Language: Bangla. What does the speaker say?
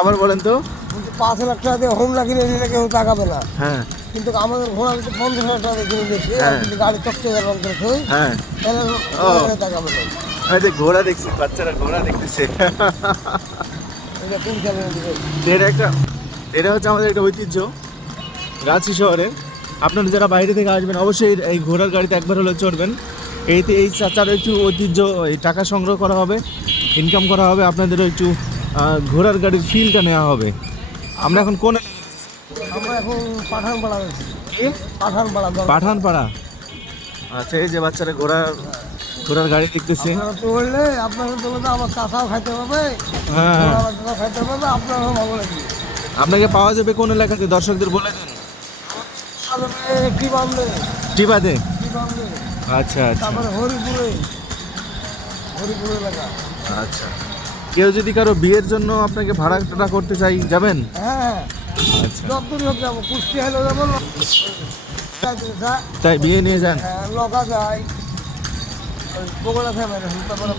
আবার বলেন তো। 5 লাখ টাকা দিয়ে হোন্ডা কিনে নিলে কেউ তাকাবে না, হ্যাঁ কিন্তু আমাদের ঘোড়া যদি 50,000 টাকা দিয়ে কিনে দিয়েছি, হ্যাঁ। কিন্তু গাড়ি চকচকে রং করে থই, হ্যাঁ, তাহলে ও। তাকাবে না। ওই যে ঘোড়া দেখছি, বাচ্চারা ঘোড়া দেখতেছে। এটা কোন খেলে দিবে? এটা একটা, এটা হচ্ছে আমাদের একটা ঐতিহ্য রাঁচি শহরে। আপনারা যারা বাইরে থেকে আসবেন অবশ্যই এই ঘোড়ার গাড়িতে একবার হলে চড়বেন। এইতে এই চাচারও একটু ঐতিহ্য, এই টাকা সংগ্রহ করা হবে, ইনকাম করা হবে, আপনাদেরও একটু ঘোড়ার গাড়ির ফিলটা নেওয়া হবে। আমরা এখন কোন আমরা এখন পাঠানপাড়া আছি। কি? পাঠানপাড়া পাঠানপাড়া। আচ্ছা, এই যে বাচ্চারা ঘোড়ার গাড়ি দেখতেছে। আপনারা তো বললে, আপনারা তো বললে আমার চাষাও খাইতে পাবে, হ্যাঁ, ঘোড়া বাচ্চারাও খাইতে পাবে, আপনারাও ভালো লাগবে। আপনাকে পাওয়া যাবে কোন এলাকাতে, দর্শকদের বলে দেন। কি বান্ধে, টিবাতে। কি বান্ধে, আচ্ছা আচ্ছা তারপরে হরিপুর এলাকা। আচ্ছা। কেউ যদি কারো বিয়ের জন্য আপনাকে ভাড়া টাড়া করতে চাই, যাবেন? হ্যাঁ, আচ্ছা, যতদূর হোক যাবো, কুষ্টি হলেও যাবো, তাই বিয়ে নিয়ে যান। লগা যায়, বগুড়া থেকে তারপরে